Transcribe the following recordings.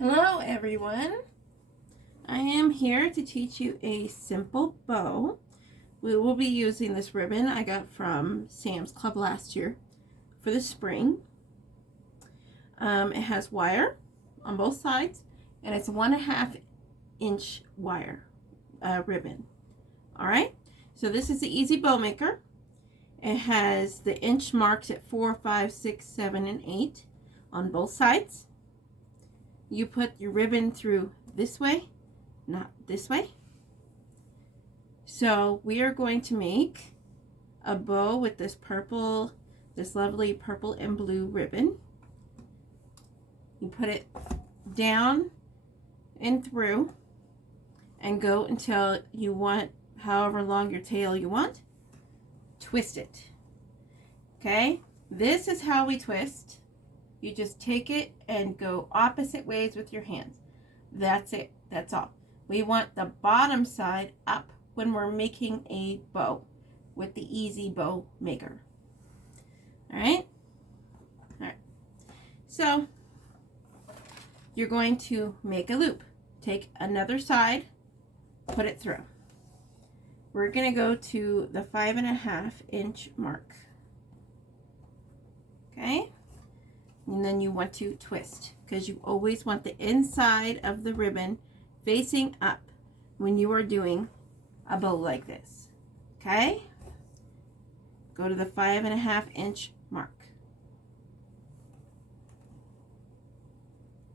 Hello everyone. I am here to teach you a simple bow. We will be using this ribbon I got from Sam's Club last year for the spring. It has wire on both sides and it's 1.5 inch wire ribbon. Alright, so this is the Easy Bow Maker. It has the inch marks at 4, 5, 6, 7, and 8 on both sides. You put your ribbon through this way, not this way. So we are going to make a bow with this lovely purple and blue ribbon. You put it down and through and go until you want however long your tail you want. Twist it. Okay, this is how we twist. You just take it and go opposite ways with your hands. That's it. That's all. We want the bottom side up when we're making a bow with the Easy Bow Maker. All right? All right. So you're going to make a loop. Take another side, put it through. We're going to go to the 5.5 inch mark. Okay? And then you want to twist because you always want the inside of the ribbon facing up when you are doing a bow like this. Okay? Go to the 5.5 inch mark.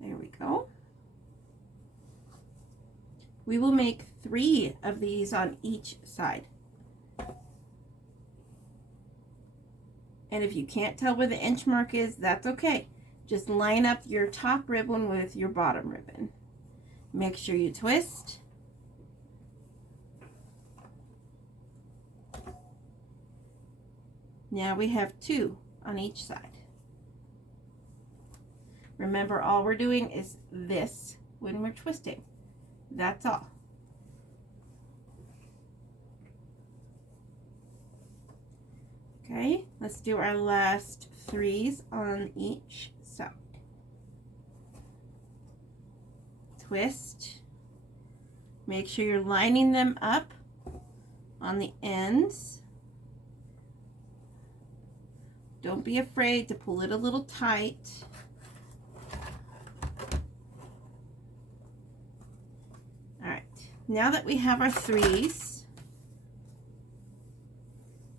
There we go. We will make 3 of these on each side. And if you can't tell where the inch mark is, that's okay. Just line up your top ribbon with your bottom ribbon. Make sure you twist. Now we have 2 on each side. Remember, all we're doing is this when we're twisting. That's all. Okay, let's do our last 3s on each side. Twist. Make sure you're lining them up on the ends. Don't be afraid to pull it a little tight. All right, now that we have our 3s,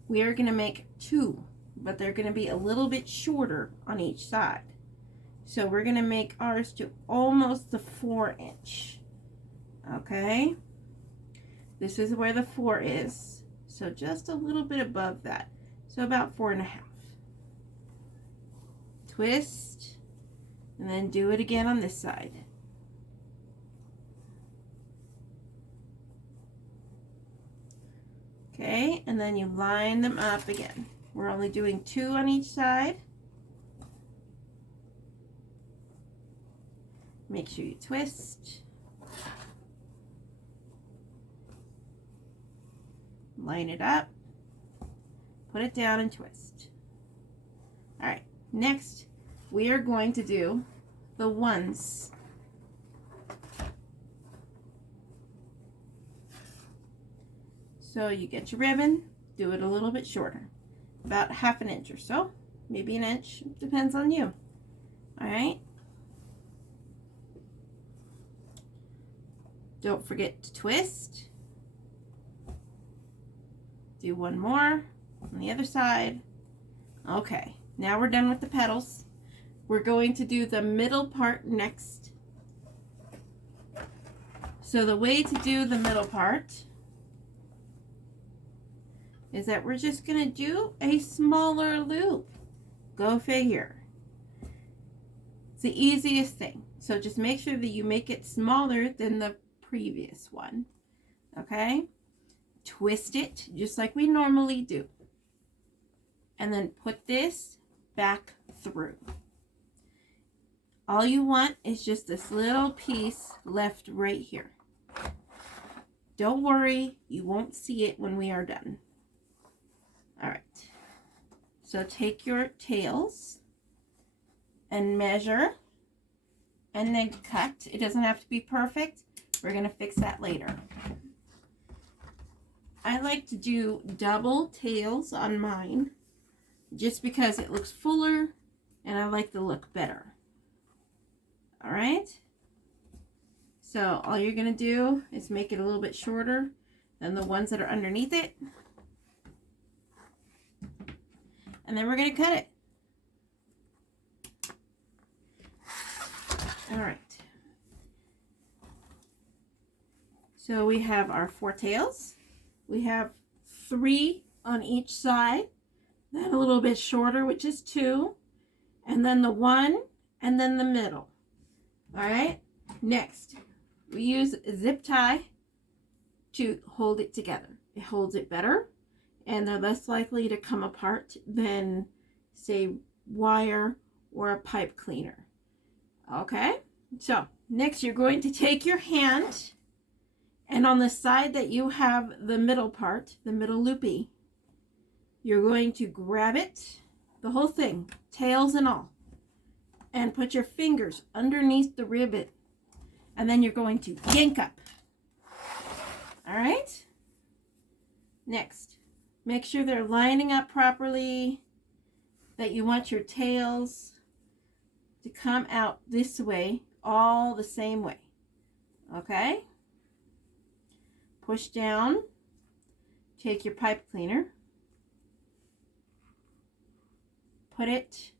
we are going to make 2, but they're going to be a little bit shorter on each side. So we're going to make ours to almost the 4 inch. Okay? This is where the 4 is. So just a little bit above that. So about 4.5. Twist, and then do it again on this side. Okay, and then you line them up again. We're only doing 2 on each side. Make sure you twist. Line it up. Put it down and twist. All right, next we are going to do the 1s. So you get your ribbon, do it a little bit shorter, about 1/2 inch or so, maybe an inch, depends on you. All right. Don't forget to twist. Do 1 more on the other side. Okay, now we're done with the petals. We're going to do the middle part next. So the way to do the middle part is that we're just going to do a smaller loop. Go figure. It's the easiest thing. So just make sure that you make it smaller than the previous one. Okay? Twist it just like we normally do. And then put this back through. All you want is just this little piece left right here. Don't worry, you won't see it when we are done. All right, so take your tails and measure and then cut. It doesn't have to be perfect. We're going to fix that later. I like to do double tails on mine just because it looks fuller and I like the look better. All right. So all you're going to do is make it a little bit shorter than the ones that are underneath it. And then we're going to cut it. All right. So we have our 4 tails. We have 3 on each side, then a little bit shorter, which is 2, and then the 1, and then the middle. All right. Next, we use a zip tie to hold it together. It holds it better, and they're less likely to come apart than, say, wire or a pipe cleaner. Okay. So next, you're going to take your hand, and on the side that you have the middle part, the middle loopy, you're going to grab it, the whole thing, tails and all, and put your fingers underneath the ribbon. And then you're going to yank up. All right? Next, make sure they're lining up properly, that you want your tails to come out this way, all the same way. Okay? Push down, take your pipe cleaner, put it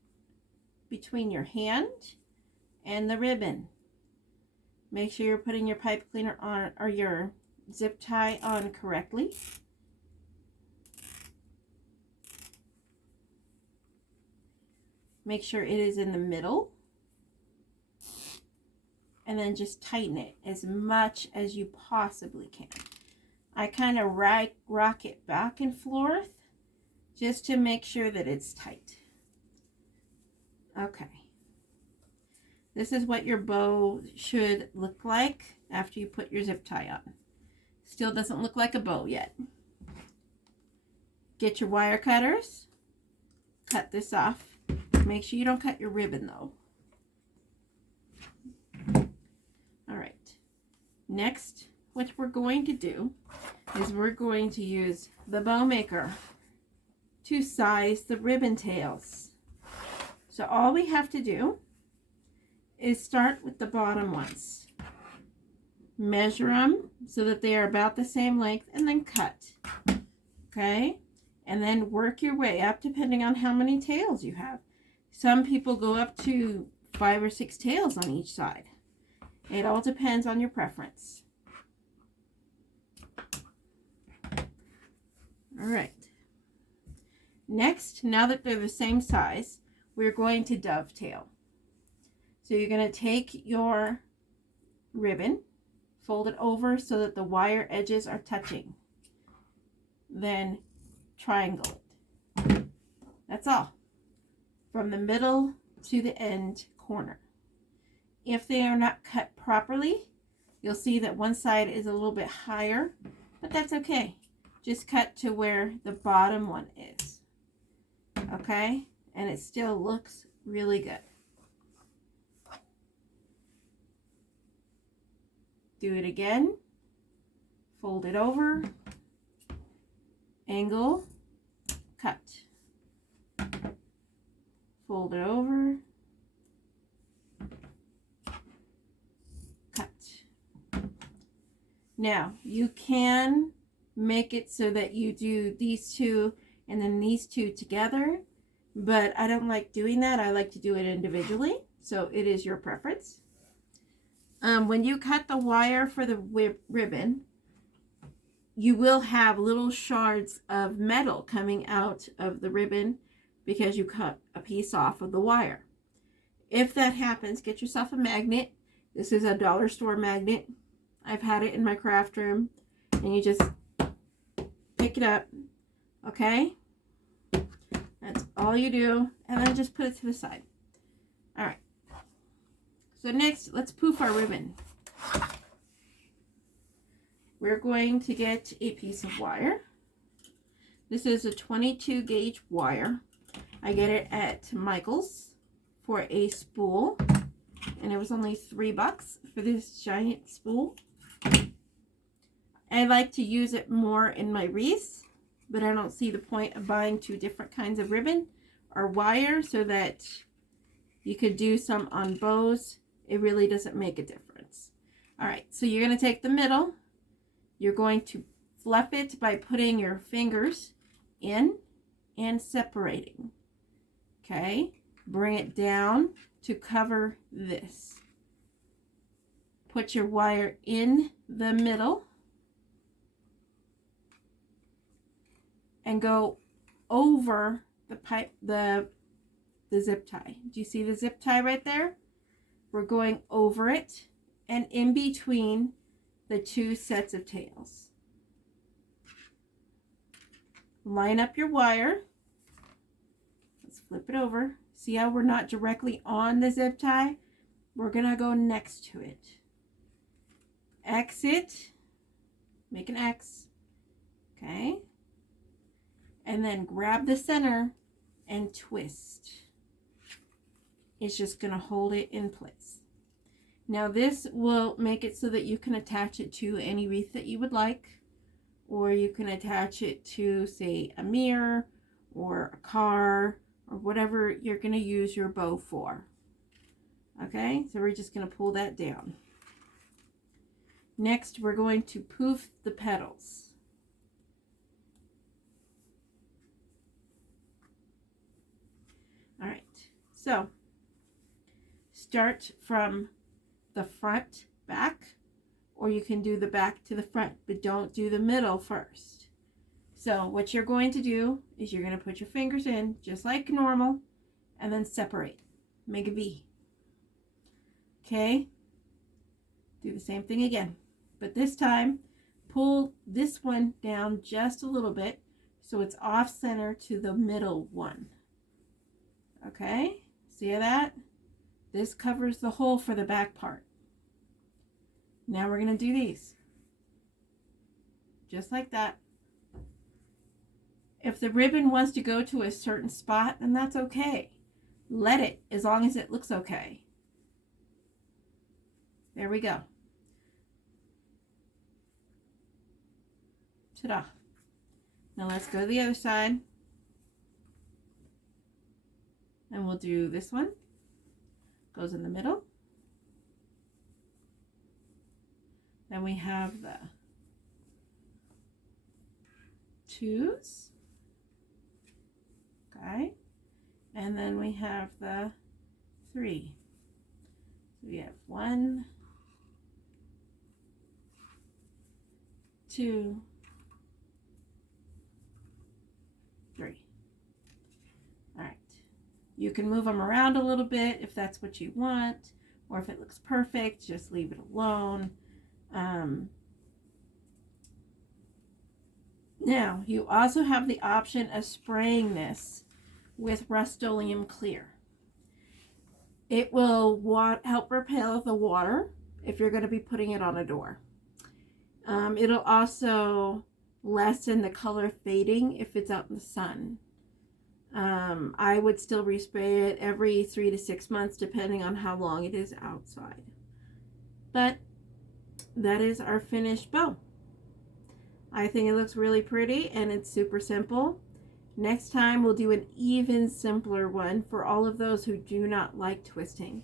between your hand and the ribbon. Make sure you're putting your pipe cleaner on, or your zip tie on correctly. Make sure it is in the middle. And then just tighten it as much as you possibly can. I kind of rock it back and forth just to make sure that it's tight. Okay. This is what your bow should look like after you put your zip tie on. Still doesn't look like a bow yet. Get your wire cutters. Cut this off. Make sure you don't cut your ribbon though. All right. Next, what we're going to do is we're going to use the bow maker to size the ribbon tails. So all we have to do is start with the bottom ones. Measure them so that they are about the same length and then cut. Okay? And then work your way up depending on how many tails you have. Some people go up to 5 or 6 tails on each side. It all depends on your preference. All right. Next, now that they're the same size, we're going to dovetail. So you're going to take your ribbon, fold it over so that the wire edges are touching. Then triangle it. That's all. From the middle to the end corner. If they are not cut properly, you'll see that one side is a little bit higher, but that's okay. Just cut to where the bottom one is. Okay? And it still looks really good. Do it again. Fold it over. Angle. Cut. Fold it over. Cut. Now, you can make it so that you do these two and then these two together, but I don't like doing that. I like to do it individually, so it is your preference. When you cut the wire for the ribbon, you will have little shards of metal coming out of the ribbon because you cut a piece off of the wire. If that happens, get yourself a magnet. This is a dollar store magnet. I've had it in my craft room, and you just pick it up, okay? That's all you do, and then just put it to the side. All right. So next, let's poof our ribbon. We're going to get a piece of wire. This is a 22 gauge wire. I get it at Michael's for a spool. and it was only $3 for this giant spool. I like to use it more in my wreaths, but I don't see the point of buying 2 different kinds of ribbon or wire so that you could do some on bows. It really doesn't make a difference. All right, so you're going to take the middle. You're going to fluff it by putting your fingers in and separating. Okay, bring it down to cover this. Put your wire in the middle and go over the pipe, the zip tie. Do you see the zip tie right there? We're going over it and in between the 2 sets of tails. Line up your wire. Let's flip it over. See how we're not directly on the zip tie? We're gonna go next to it. Exit, make an X, okay? And then grab the center and twist. It's just gonna hold it in place. Now this will make it so that you can attach it to any wreath that you would like, or you can attach it to, say, a mirror or a car or whatever you're gonna use your bow for. Okay, so we're just gonna pull that down. Next, we're going to poof the petals. All right, so start from the front back, or you can do the back to the front, but don't do the middle first. So what you're going to do is you're going to put your fingers in just like normal and then separate. Make a V. Okay, do the same thing again, but this time pull this one down just a little bit so it's off center to the middle one. Okay, see that? This covers the hole for the back part. Now we're going to do these just like that. If the ribbon wants to go to a certain spot, then that's okay. Let it, as long as it looks okay. There we go. Ta-da. Now let's go to the other side. And we'll do this one. Goes in the middle. Then we have the 2s. Okay. And then we have the 3. So we have 1, 2, 3. All right. You can move them around a little bit if that's what you want, or if it looks perfect, just leave it alone. Now, you also have the option of spraying this with Rust-Oleum Clear. It will help repel the water if you're going to be putting it on a door. It'll also lessen the color fading if it's out in the sun. I would still respray it every 3 to 6 months depending on how long it is outside. But that is our finished bow. I think it looks really pretty and it's super simple. Next time we'll do an even simpler one for all of those who do not like twisting.